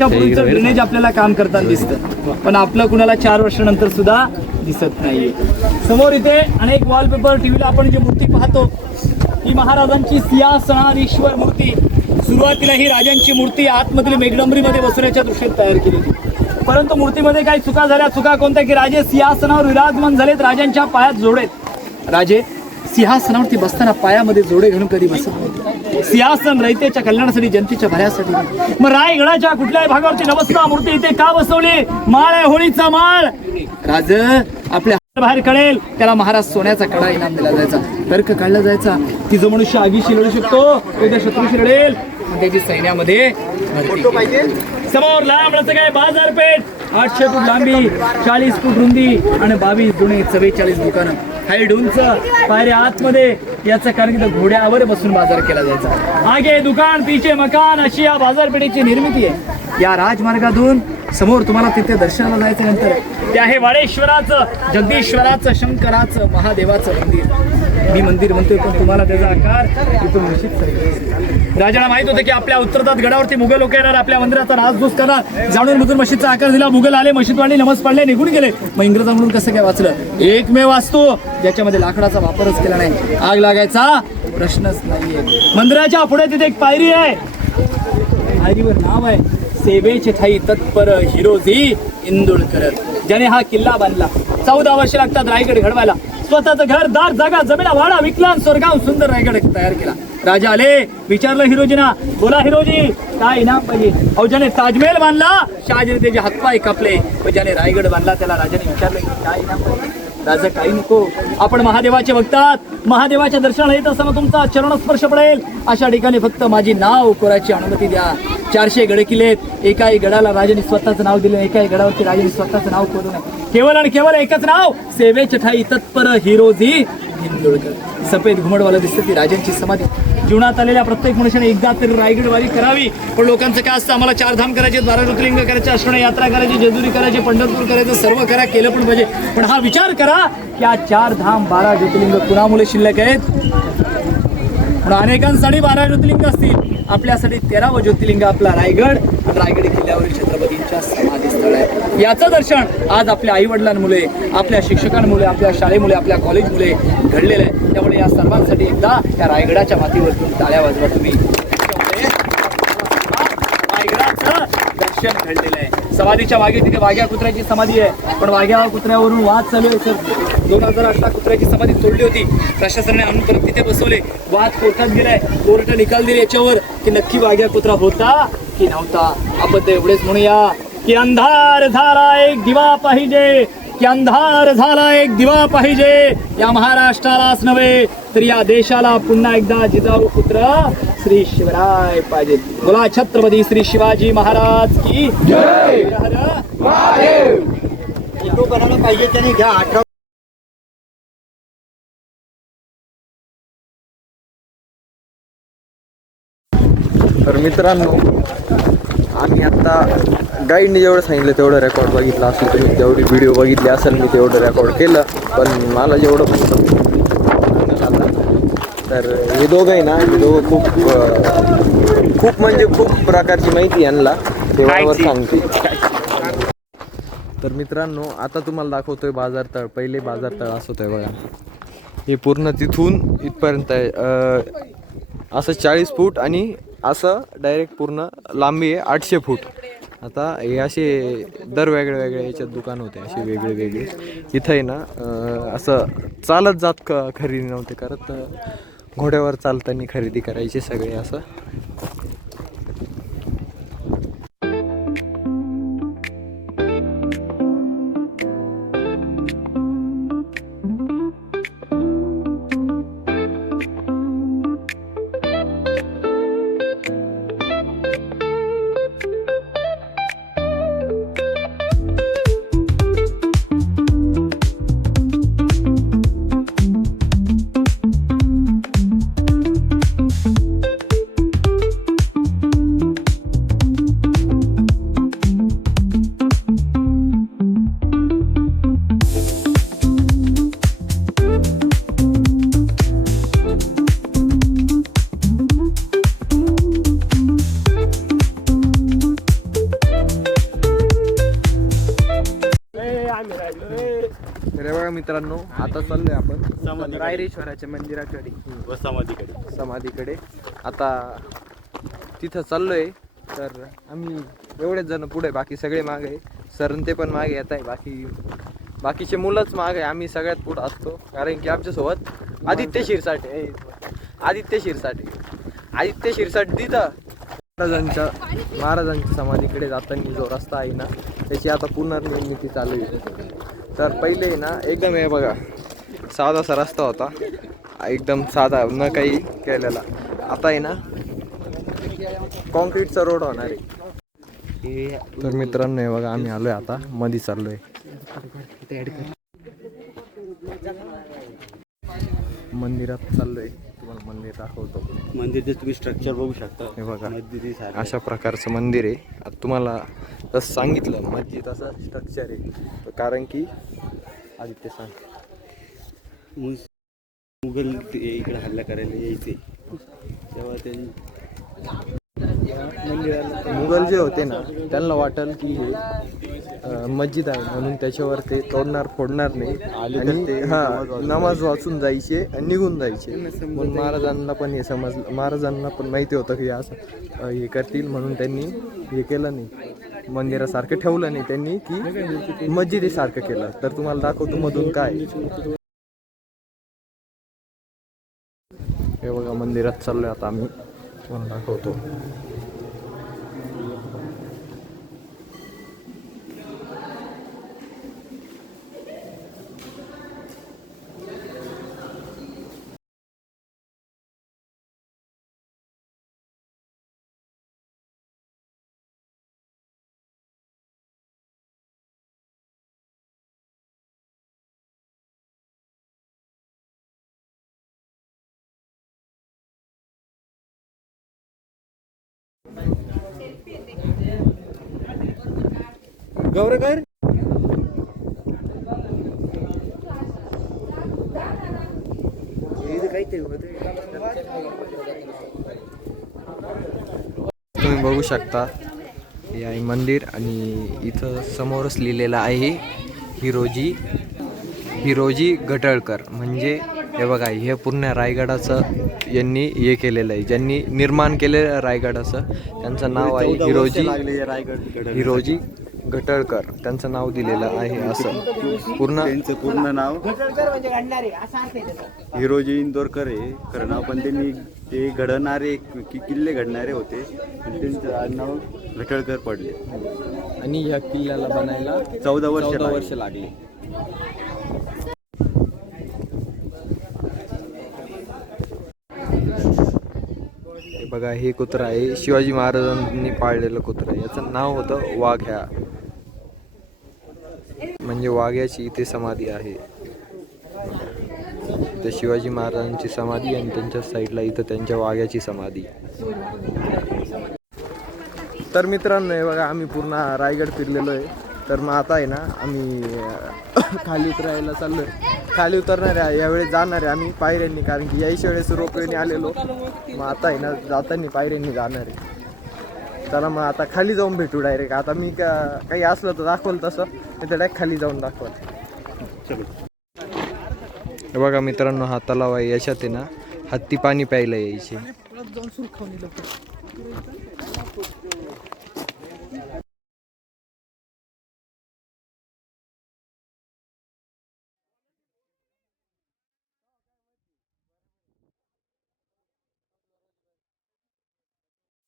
पुढचं ड्रेनेज आपल्याला काम करताना दिसतं, पण आपलं कुणाला 4 वर्षानंतर सुद्धा दिसत नाहीये. समोर इथे अनेक वॉलपेपर टीव्हीला आपण जी मूर्ती पाहतो ही महाराजांची सिंहासनाधीश्वर मूर्ती. सुरुवातीला ही राजांची मूर्ती आतमधील मेघडंबरीमध्ये बसवण्याच्या दृष्टीने तयार केली होती, परंतु मूर्तीमध्ये काही चुका झाल्या. चुका कोणत्या की राजे सिंहासनावर विराजमान झालेत, राजांच्या पायात जोडेत. राजे सिंहासनावरती बसताना पायामध्ये जोडे घालून कधी बसत नव्हते. सिंहासन रयतेच्या कल्याणासाठी, जनतेच्या भल्यासाठी. मग रायगडाच्या कुठल्याही भागावरची नवस्ता मूर्ती इथे का बसवली? माळ आहे, होळीचा माळ. राज आपल्या बाहेर कळेल त्याला महाराज सोन्याचा कडा इनाम दिला जायचा, तर्क काढला जायचा की जो मनुष्य आगीशी लढू शकतो तो शत्रूशी लढेल, त्याची सैन्यामध्ये भरती पाहिजे. समोर लांब काय बाजारपेठ, 800 फूट लांबी, 40 फूट रुंदी आणि 22 जुने 44 दुकानं. हाईट उंच, पायऱ्या आतमध्ये. याचं कारण की घोड्यावर बसून बाजार केला जायचा. आगे दुकान पीछे मकान अशी या बाजारपेठेची निर्मिती आहे. या राजमार्गातून समोर तुम्हाला तिथे दर्शनाला जायचं नंतर ते आहे वाडेश्वराचं, जगदीश्वराचं, शंकराचं, महादेवाचं मंदिर. मी मंदिर म्हणतोय पण तुम्हाला त्याचा आकार इथून निश्चित. राजाला माहित होतं की आपल्या उत्तरात गडावरती मुघल लोक येणार, आपल्या मंदिराचा नासधूस करणार. जाणून बुजून मशीदचा आकार दिला. मुघल आले, मशीद वाढली, नमस पाडले, निघून गेले. मग इंग्रजांकडून कसं काय वाचलं? एकमेव वास्तू ज्याच्यामध्ये लाकडाचा वापरच केला नाही, आग लागायचा प्रश्नच नाहीये. मंदिराच्या पुढे तिथे एक पायरी आहे, पायरीवर नाव आहे सेवेचे ठाई तत्पर हिरोजी इंदुळकर, ज्याने हा किल्ला बांधला. 14 वर्ष लागतात रायगड घडवायला. स्वतःचं घर, दार, जागा, जमिना, वाडा विकला, स्वर्गाव सुंदर रायगड तयार केला. राजा आले, विचारलं हिरोजीना, बोला हिरोजी काय इनाम पाहिजे? अहो ज्याने ताजमहल बांधला शहाजीने त्याचे हातपाय कापले, व ज्याने रायगड बांधला त्याला राजाने विचारलं की काय इनाम पाहिजे? राजा काही नको, आपण महादेवाचे भक्तात, महादेवाच्या दर्शनाला येत असताना तुमचा चरणस्पर्श पडेल अशा ठिकाणी फक्त माझी नाव कोराची अनुमती द्या. 400 गड किल्लेत, एकाही गडाला राजाने स्वतःचं नाव दिलं, एकाही गडावरती राजाने स्वतःचं नाव कोरू नये. केवळ आणि केवळ एकच नाव, सेवेचे ठाई तत्पर हिरोजी इंदुळकर. सफेद घुमडवाला दिसते ती राजांची समाधी. जीवनात आलेल्या प्रत्येक मनुष्याने एकदा तरी रायगडवारी करावी. पण लोकांचं काय असतं, आम्हाला 4 धाम करायचे, 12 ज्योतिर्लिंग करायचे, अष्टविनायक यात्रा करायची, जेजुरी करायची, पंढरपूर करायचं, सर्व करा, केलं पण पाहिजे. पण हा विचार करा की या 4 धाम 12 ज्योतिर्लिंग कुणामुळे शिल्लक आहेत? म्हणून अनेकांसाठी 12 ज्योतिर्लिंग असतील, आपल्यासाठी 13वं ज्योतिर्लिंग आपला रायगड आणि रायगड किल्ल्यावरील छत्रपतींच्या समाधी स्थळ आहे. याचं दर्शन आज आपल्या आई वडिलांमुळे, आपल्या शिक्षकांमुळे, आपल्या शाळेमुळे, आपल्या कॉलेजमुळे घडलेलं आहे. त्यामुळे या सर्वांसाठी एकदा या रायगडाच्या मातीवरतून टाळ्या वाजवा तुम्ही. रायगडाचं दर्शन घडलेलं आहे. समाधीच्या मागे तिथे वाघ्या कुत्र्याची समाधी आहे, पण वाघ्या कुत्र्यावरून वाद चालू आहे सर. 2008 कुत्र्याची समाधी तोडली होती, प्रशासनाने आणून परत तिथे बसवले. वाद कोर्टात गेलाय, कोर्ट निकाल दिले याच्यावर की नक्की वाघ्या कुत्रा होता की नव्हता. आपण ते एवढेच म्हणूया की अंधार झाला एक दिवा पाहिजे, की अंधार झाला एक दिवा पाहिजे. या महाराष्ट्रालाच नव्हे तर या देशाला पुन्हा एकदा जिजाऊ पुत्र श्री शिवराय पाहिजे. बोला छत्रपती श्री शिवाजी महाराज की जय. हर हर महादेव. फोटो बनायला पाहिजे त्याने घ्या 18. तर मित्रांनो, आम्ही आता गाईडने जेवढं सांगितलं तेवढं रेकॉर्ड बघितलं असेल, तुम्ही जेवढी व्हिडिओ बघितली असेल मी तेवढं रेकॉर्ड केलं. पण मला जेवढं तर हे दोघं आहे ना, हे दोघं खूप म्हणजे खूप प्रकारची माहिती यांना ते बरोबर सांगते. तर मित्रांनो, आता तुम्हाला दाखवतोय बाजारतळ. पहिले बाजारतळ असं होतं बघा, हे पूर्ण तिथून इथपर्यंत आहे. असं 40 फूट आणि असं डायरेक्ट पूर्ण लांबी आहे 800 फूट. आता हे असे दर वेगळे वेगळे याच्यात दुकान होते, असे वेगळे वेगळे. इथं आहे ना असं चालत जात खरेदी नव्हते करत, घोड्यावर चालताना खरेदी करायचे सगळे असं. तर बघा मित्रांनो, आता चाललोय आपण रायरेश्वराच्या मंदिराकडे, समाधीकडे. आता तिथं चाललोय. तर आम्ही एवढेच जण पुढे, बाकी सगळे मागे आहे. सर ते पण मागे येत आहे, बाकीचे मुलंच मागे आहे. आम्ही सगळ्यात पुढं असतो, कारण की आमच्यासोबत आदित्य शिरसाटे तिथं महाराजांच्या समाधीकडे जाताना जो रस्ता आहे ना, त्याची आता पुनर्निर्मिती चालू आहे. तर पहिले ना एकदम हे बघा साधासा रस्ता होता, एकदम साधा, न काही केलेला. आता आहे ना कॉन्क्रीटचा रोड होणार आहे. तर मित्रांनो, हे बघा आम्ही आलोय, आता मध्ये चाललोय. मंदिरात चाललोय, तुम्हाला मंदिर दाखवतो. मंदिरचे तुम्ही स्ट्रक्चर बघू शकता. हे बघा अशा प्रकारचं मंदिर आहे. आता तुम्हाला तसं सांगितलं मस्जिद असं स्ट्रक्चर आहे, कारण की आदित्य सांग मुघल इकडे हल्ला करायला यायचे तेव्हा त्यांनी मुघल जे होते ना, त्यांना वाटेल की हे मस्जिद आहे म्हणून त्याच्यावर ते तोडणार फोडणार नाही, आणि नमाज वाचून जायचे आणि निघून जायचे. म्हणून महाराजांना पण हे समजलं, महाराजांना पण माहिती होतं की असं हे करतील, म्हणून त्यांनी हे केलं नाही, मंदिरासारखं ठेवलं नाही त्यांनी, की मस्जिदीसारखं केलं. तर तुम्हाला दाखवतो मधून काय. हे बघा मंदिरात चाललोय आता आम्ही, तुम्हाला दाखवतो. गौरकर काही तुम्ही बघू शकता हे आहे मंदिर आणि इथं समोरच लिहिलेलं आहे हिरोजी घटळकर. म्हणजे हे बघा हे पूर्ण रायगडाचं यांनी हे केलेलं आहे, ज्यांनी निर्माण केलेलं रायगडाचं त्यांचं नाव आहे हिरोजी घटळकर, त्यांचं नाव दिलेलं आहे. असं त्यांचं पूर्ण नाव हिरोजी इंदोरकर आहे खरं नाव, पण त्यांनी ते घडणारे किल्ले घडणारे होते आणि त्यांचं नाव घटळकर पडले. आणि ह्या किल्ल्याला बनायला 14 वर्ष लागली. हे बघा हे कुत्रा आहे शिवाजी महाराजांनी पाळलेलं कुत्रा आहे. याचं नाव होतं वाघ्या. म्हणजे वाघ्याची इथे समाधी आहे. इथं शिवाजी महाराजांची समाधी आणि त्यांच्या साईडला इथं त्यांच्या वाघ्याची समाधी. तर मित्रांनो हे बघा आम्ही पूर्ण रायगड फिरलेलो आहे. तर मग आता आहे ना आम्ही खाली उतरायला चाललो आहे. खाली उतरणार आहे यावेळेस जाणार आहे आम्ही पायऱ्यांनी, कारण की याही वेळेस रोपवेने आलेलो. मग आता आहे ना जाताना पायऱ्यांनी जाणार आहे. चला मग आता खाली जाऊन भेटू डायरेक्ट. आता मी काही असलं तर दाखवलं तसं, नाही तर डायरेक्ट खाली जाऊन दाखवलं. हे बघा मित्रांनो हा तलाव आहे. याच्यात आहे ना हत्ती पाणी प्यायला यायचे.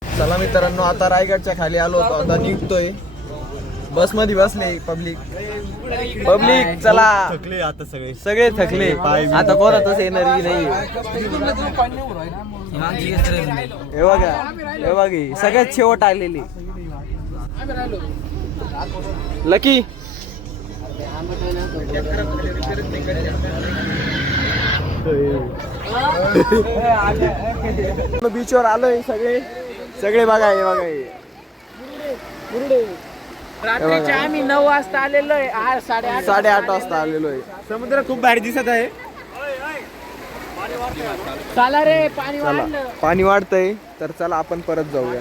चला मित्रांनो आता रायगडच्या खाली आलो होतो. आता निघतोय. बसमध्ये बसले पब्लिक. चला थकले आता सगळे थकले. आता कोणातच येणारी नाही. हे बघा सगळ्यात शेवट आलेली लकी. बीचवर आलोय सगळे बघा हे बघा रात्रीचे आम्ही 9 वाजता आलेलो आहे. 8:30 वाजता आलेलो आहे. समुद्र खूप भारी दिसत आहे. चला रे पाणी चला पाणी वाढतंय तर चला आपण परत जाऊया.